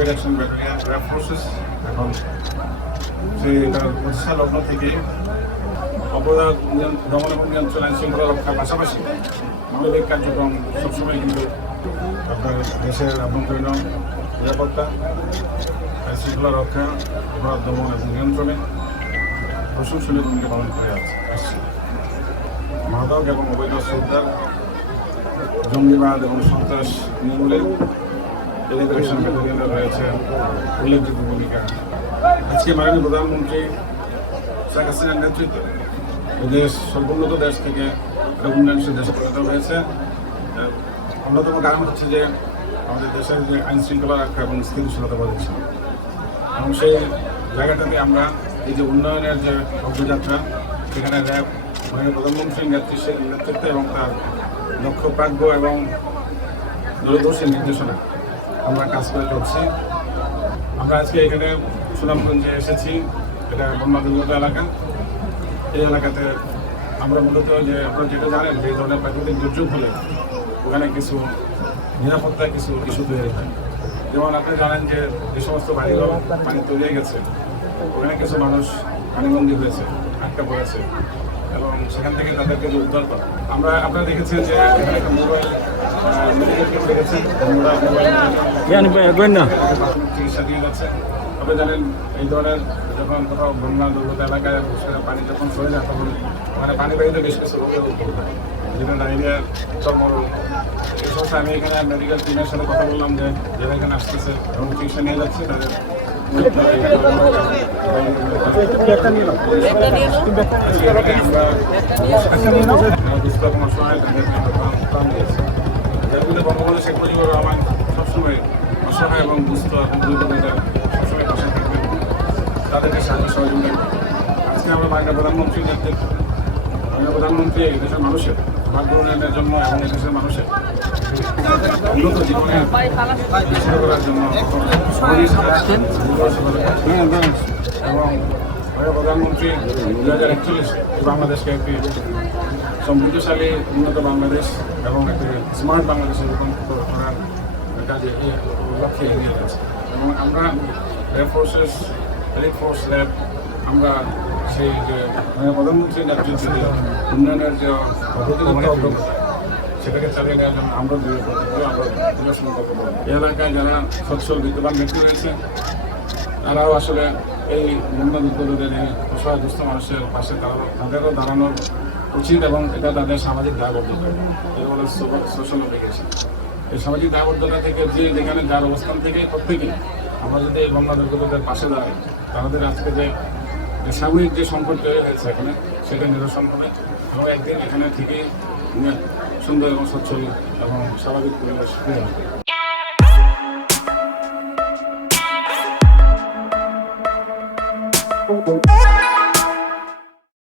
Rapid action battalion RAB forces এখন যে তার প্রতিষ্ঠা লগ্ন থেকে অপরাধ দমন এবং নিয়ন্ত্রণ আইন শৃঙ্খলা রক্ষার পাশাপাশি মানবিক কার্যক্রম সবসময় কিন্তু আপনার দেশের আভ্যন্তরীণ নিরাপত্তা আইন শৃঙ্খলা রক্ষা অপরাধ দমন এবং নিয়ন্ত্রণে প্রশংসনীয় ভূমিকা পালন করে আসছে। মাদক এবং অবৈধ শ্রদ্ধার জঙ্গিবাদ এবং সন্ত্রাস নির্মূলে টেলিভিশন ব্যাটালিয়নে রয়েছে উল্লেখযোগ্য ভূমিকা। আজকে মাননীয় প্রধানমন্ত্রী শেখ হাসিনার নেতৃত্বে দেশ সর্বোন্নত দেশ থেকে উন্নয়নশীল দেশে পরিণত হয়েছে। অন্যতম কারণ হচ্ছে যে আমাদের দেশের যে আইন শৃঙ্খলা রক্ষা এবং স্থিতিশীলতা বজায় ছিল, এবং সেই জায়গাটাতে আমরা এই যে উন্নয়নের যে অগ্রযাত্রা, সেখানে র্যাব মাননীয় প্রধানমন্ত্রীর নেতৃত্বে এবং তার দক্ষ প্রাজ্ঞ এবং দূরদর্শী নির্দেশনা আমরা কাজ করে চলছি। আমরা আজকে এখানে সুনামগঞ্জে এসেছি, এটা বন্যা দুর্গত এলাকা। এই এলাকাতে আমরা মূলত যে আপনারা যেটা জানেন যে এই ধরনের প্রাকৃতিক দুর্যোগ হলে ওখানে কিছু নিরাপত্তায় কিছু ইস্যু তৈরি হয়। যেমন আপনি জানেন যে যে সমস্ত বাড়িঘর পানি তলিয়ে গেছে, ওখানে কিছু মানুষ পানিবন্দী হয়েছে, আটকা পড়েছে, এবং সেখান থেকে তাদেরকে যে উদ্ধার করা। আপনারা দেখেছেন যে এখানে একটা মোবাইল মেডিকেল ক্যাম্প দেখেছেন, আমরা মোবাইল চিকিৎসা দিয়ে যাচ্ছে। আপনি জানেন এই ধরনের যখন কোথাও বন্যা দুর্গত এলাকায় পানি যখন সরে যায়, তখন মানে পানি পাইতে বেশ কিছু রোগের উদ্ভব হয়, যেটা ডায়রিয়া, চর্মরোগ। এই সমস্ত আমি এখানে মেডিকেল টিমের সাথে কথা বললাম যে যারা এখানে আসতেছে এবং চিকিৎসা নিয়ে যাচ্ছে তাদের বঙ্গবন্ধু শেখ মুজিবুর রহমান সবসময় অসহায় এবং দুস্থ এবং দুর্বলদের সবসময় পাশে থাকবেন, তাদেরকে সাহায্য সহযোগিতা। আজকে আমরা মাননীয় প্রধানমন্ত্রীর নেতৃত্বে মাননীয় প্রধানমন্ত্রী এই দেশের মানুষের ভাগ্য উন্নয়নের জন্য এবং এই দেশের মানুষের উন্নত জীবনে করার জন্য এবং প্রধানমন্ত্রী 2041 বাংলাদেশকে একটি সমৃদ্ধশালী উন্নত বাংলাদেশ এবং একটি স্মার্ট বাংলাদেশে রূপান্তরিত করার কাজে লক্ষ্যে এগিয়ে যাচ্ছে। এবং আমরা RAB forces elite force RAB আমরা সেই যে প্রধানমন্ত্রীর নেতৃত্বে উন্নয়নের যে অগ্রগতি সেটাকে চালিয়ে নেওয়ার জন্য আমরা বিবেচনা করবো। এই এলাকায় যারা সচ্ছল বিদ্যমান ব্যক্তি রয়েছে, তারাও আসলে এই বন্যা দুর্গতদের অসহায় দুস্থ মানুষের পাশে তাদেরও দাঁড়ানো উচিত, এবং এটা তাদের সামাজিক দায়বদ্ধতা, এটা হলো সোশ্যাল অব্লিগেশন। এই সামাজিক দায়বদ্ধতা থেকে যেখানে যার অবস্থান থেকে প্রত্যেকেই আমরা যদি এই বন্যা দুর্গতদের পাশে দাঁড়াই, তাদের আজকে যে সাময়িক যে সংকট তৈরি হয়েছে এখানে, সেটা নিরসন হবে এবং একদিন এখানে ঠিকই সুন্দর এবং সচ্ছল এবং স্বাভাবিক পরিবেশ ফিরে আসবে।